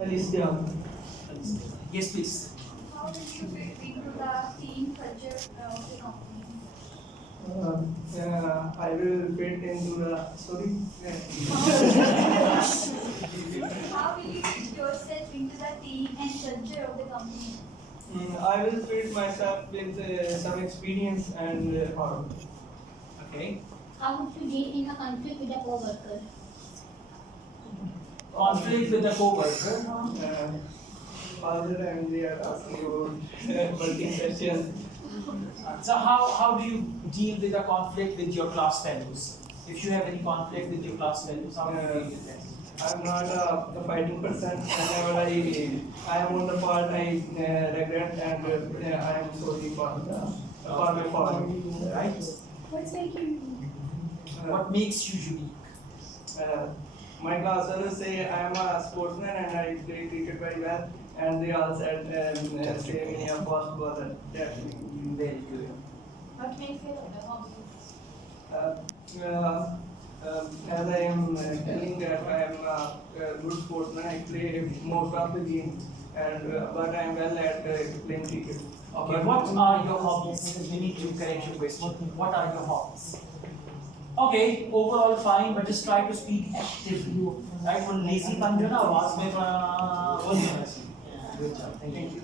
Alicia. Yes, please. How did you fit into the team culture of the company? I will fit into the sorry. How will you fit yourself into the team and culture of the company? I will fit myself with some experience and hard work. Okay. How would you deal in a conflict with a co-worker? Conflict with a co-worker. All the time they are asking about working session. So how do you deal with a conflict with your class fellows? If you have any conflict with your class fellows, how do you deal with that? I'm not a fighting person. Whenever I am on the part, I regret and I am sorry for my fault. Right? What's making What makes you unique? My class fellows say I am a sportsman and I play cricket very well, and they all said say me a fast bowler. Definitely. Very good. what makes you As I am telling that I am a good sportsman, I play most of the game, and but I am well at playing cricket. Okay, what are your hobbies? You need to correct your question. What are your hobbies? Okay, overall fine, but just try to speak actively. Right? वो lazy पन जो ना आवाज में थोड़ा वो नहीं होना चाहिए. Good job. Thank you.